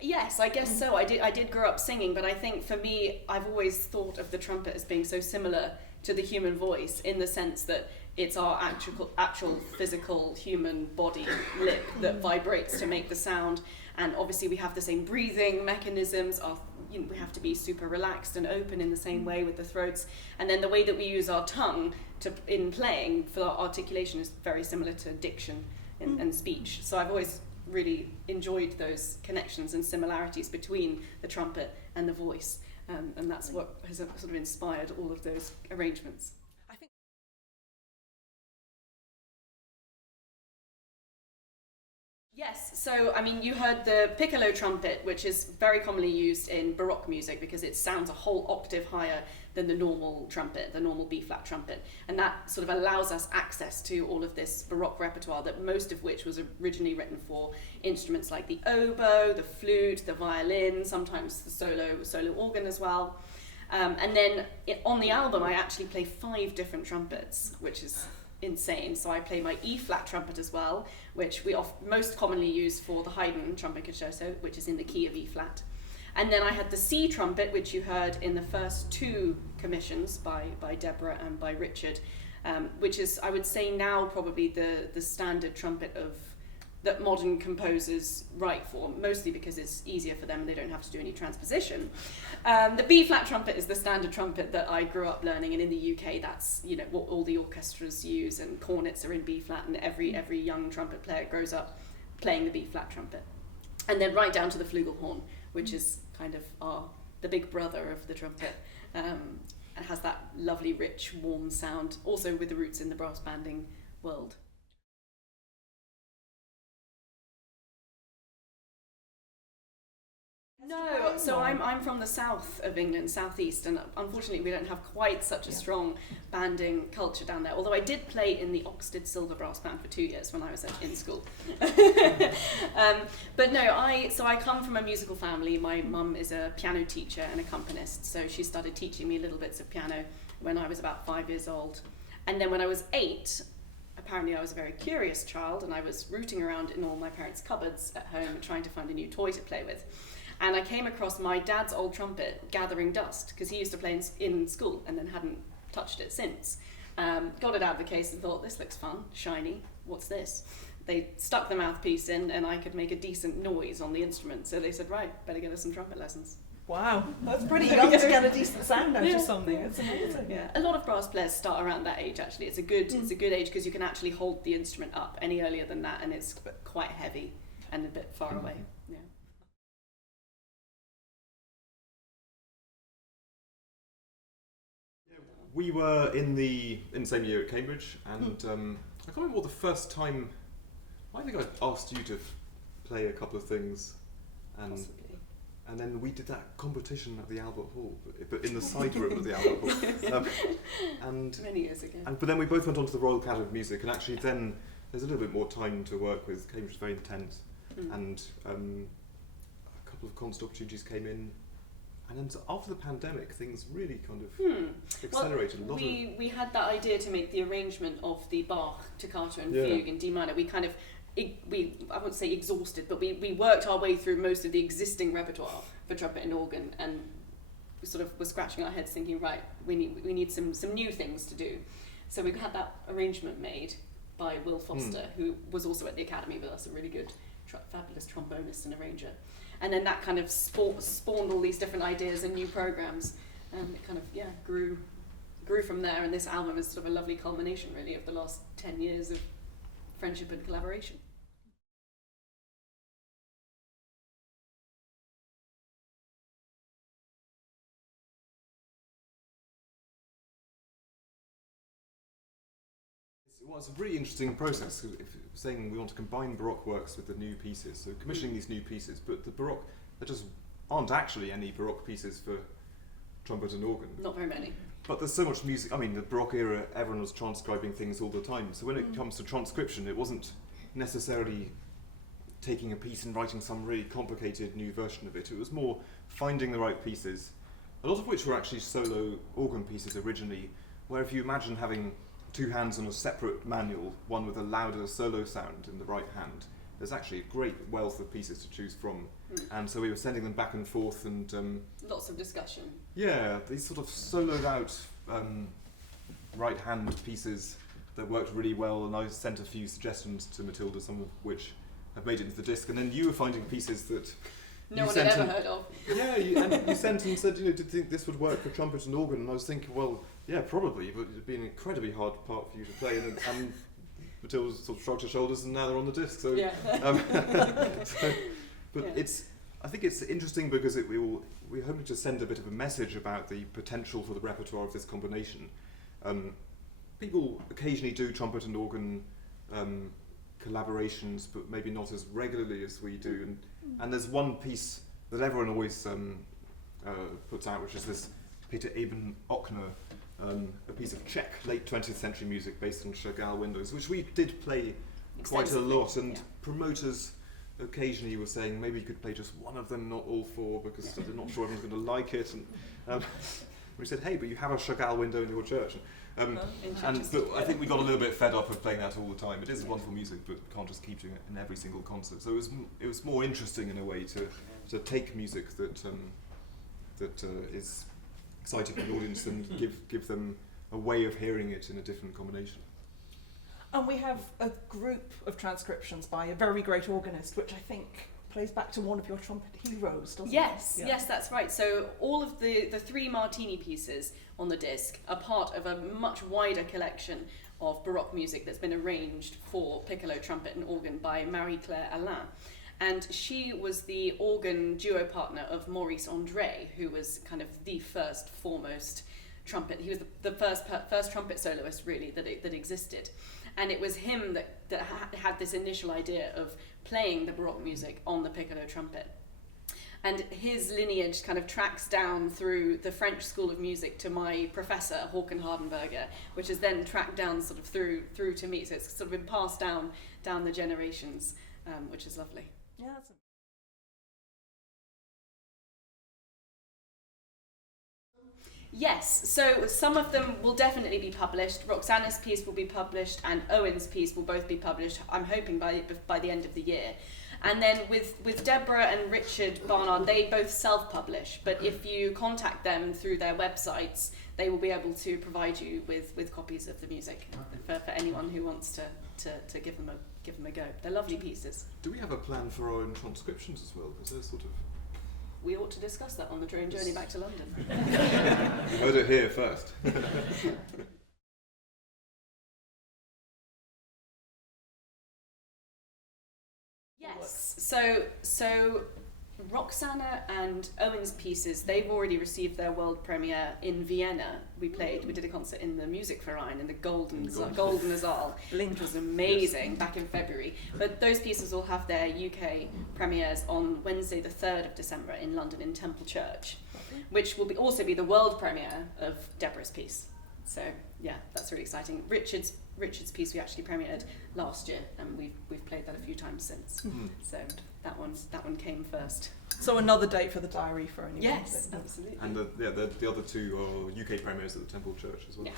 Yes, I guess so. I did grow up singing, but I think for me, I've always thought of the trumpet as being so similar to the human voice in the sense that it's our actual physical human body lip that vibrates to make the sound. And obviously we have the same breathing mechanisms. We have to be super relaxed and open in the same way with the throats. And then the way that we use our tongue in playing for our articulation is very similar to diction and speech. So I've always really enjoyed those connections and similarities between the trumpet and the voice, and that's what has sort of inspired all of those arrangements. Yes, so I mean, you heard the piccolo trumpet, which is very commonly used in Baroque music because it sounds a whole octave higher than the normal trumpet, the normal B-flat trumpet. And that sort of allows us access to all of this Baroque repertoire, that most of which was originally written for instruments like the oboe, the flute, the violin, sometimes the solo organ as well. And then on the album, I actually play 5 different trumpets, which is insane. So I play my E-flat trumpet as well, which we most commonly use for the Haydn trumpet concerto, which is in the key of E-flat. And then I had the C trumpet, which you heard in the first 2 commissions by Deborah and by Richard, which is, I would say now, probably the standard trumpet that modern composers write for, mostly because it's easier for them and they don't have to do any transposition. The B-flat trumpet is the standard trumpet that I grew up learning, and in the UK that's what all the orchestras use, and cornets are in B-flat, and every young trumpet player grows up playing the B-flat trumpet. And then right down to the flugelhorn, which is kind of the big brother of the trumpet, and has that lovely, rich, warm sound, also with the roots in the brass banding world. No, so I'm from the south of England, southeast, and unfortunately we don't have quite such a strong banding culture down there. Although I did play in the Oxted Silver Brass Band for 2 years when I was in school. But no, I come from a musical family. My mum is a piano teacher and accompanist, so she started teaching me little bits of piano when I was about 5 years old. And then when I was 8, apparently I was a very curious child, and I was rooting around in all my parents' cupboards at home trying to find a new toy to play with. And I came across my dad's old trumpet gathering dust, because he used to play in school and then hadn't touched it since. Got it out of the case and thought, this looks fun, shiny, what's this? They stuck the mouthpiece in and I could make a decent noise on the instrument. So they said, right, better get us some trumpet lessons. Wow, that's pretty young to get a decent sound out of something. It's amazing. Yeah, a lot of brass players start around that age. Actually, it's a good age because you can actually hold the instrument up. Any earlier than that, and it's quite heavy and a bit far away. Yeah. We were in the same year at Cambridge, and I can't remember what the first time. I think I asked you to play a couple of things, and then we did that competition at the Albert Hall, but in the side room of the Albert Hall. And many years ago. But then we both went on to the Royal Academy of Music, and actually then there's a little bit more time to work with. Cambridge was very intense, and a couple of concert opportunities came in. And then after the pandemic, things really kind of accelerated. Well, we had that idea to make the arrangement of the Bach toccata and fugue in D minor. We kind of, I wouldn't say exhausted, but we worked our way through most of the existing repertoire for trumpet and organ, and we sort of were scratching our heads thinking, right, we need some new things to do. So we had that arrangement made by Will Foster, who was also at the Academy with us, a really good, fabulous trombonist and arranger. And then that kind of spawned all these different ideas and new programs, and it kind of grew from there. And this album is sort of a lovely culmination, really, of the last 10 years of friendship and collaboration. Well, it's a really interesting process. If saying we want to combine Baroque works with the new pieces, so commissioning these new pieces, but the Baroque, there just aren't actually any Baroque pieces for trumpet and organ. Not very many. But there's so much music. I mean, the Baroque era, everyone was transcribing things all the time. So when it comes to transcription, it wasn't necessarily taking a piece and writing some really complicated new version of it. It was more finding the right pieces, a lot of which were actually solo organ pieces originally, where if you imagine having 2 hands on a separate manual, one with a louder solo sound in the right hand, there's actually a great wealth of pieces to choose from. And so we were sending them back and forth, and lots of discussion. yeah, these sort of soloed out right hand pieces that worked really well, and I sent a few suggestions to Matilda, some of which have made it into the disc, and then you were finding pieces that No you one had sent ever heard of. yeah, you sent and said, did you think this would work for trumpet and organ? And I was thinking, well, yeah, probably, but it'd be an incredibly hard part for you to play. And Matilda sort of shrugged her shoulders, and now they're on the disc. So, Yeah. But Yeah. I think it's interesting because we're hoping to send a bit of a message about the potential for the repertoire of this combination. People occasionally do trumpet and organ collaborations, but maybe not as regularly as we do. And there's one piece that everyone always puts out, which is this Peter Eben Ochner, a piece of Czech late 20th century music based on Chagall windows, which we did play quite a lot, and promoters occasionally were saying maybe you could play just one of them, not all four, because they're not sure everyone's going to like it. And we said, hey, but you have a Chagall window in your church. But I think we got a little bit fed up of playing that all the time. It is wonderful music, but can't just keep doing it in every single concert. So it was more interesting in a way to take music that is exciting for the audience and give them a way of hearing it in a different combination. And we have a group of transcriptions by a very great organist, which I think plays back to one of your trumpet heroes, doesn't it? Yes, that's right. So all of the three Martini pieces on the disc are part of a much wider collection of Baroque music that's been arranged for piccolo, trumpet and organ by Marie-Claire Alain. And she was the organ duo partner of Maurice André, who was kind of the first foremost trumpet. He was the first trumpet soloist, really, that existed. And it was him that had this initial idea of playing the Baroque music on the piccolo trumpet. And his lineage kind of tracks down through the French School of Music to my professor, Håkan Hardenberger, which is then tracked down sort of through to me. So it's sort of been passed down the generations, which is lovely. Yeah, that's Yes, so some of them will definitely be published. Roxana's piece will be published and Owen's piece will both be published, I'm hoping by the end of the year. And then with Deborah and Richard Barnard, they both self-publish, but if you contact them through their websites, they will be able to provide you with copies of the music for anyone who wants to give them a go. They're lovely pieces. Do we have a plan for our own transcriptions as well? Is there sort of... We ought to discuss that on the train journey back to London. You heard it here first. Yes, so Roxana and Owen's pieces, they've already received their world premiere in Vienna. We did a concert in the Musikverein in the Golden Saal, which was amazing, back in February. But those pieces will have their UK premieres on Wednesday the 3rd of December in London in Temple Church, which will also be the world premiere of Deborah's piece. So yeah, that's really exciting. Richard's piece we actually premiered last year, and we've played that a few times since. So that one came first. So another date for the diary for anyone. Yes, absolutely. And the other two are UK premieres at the Temple Church as well. Yeah.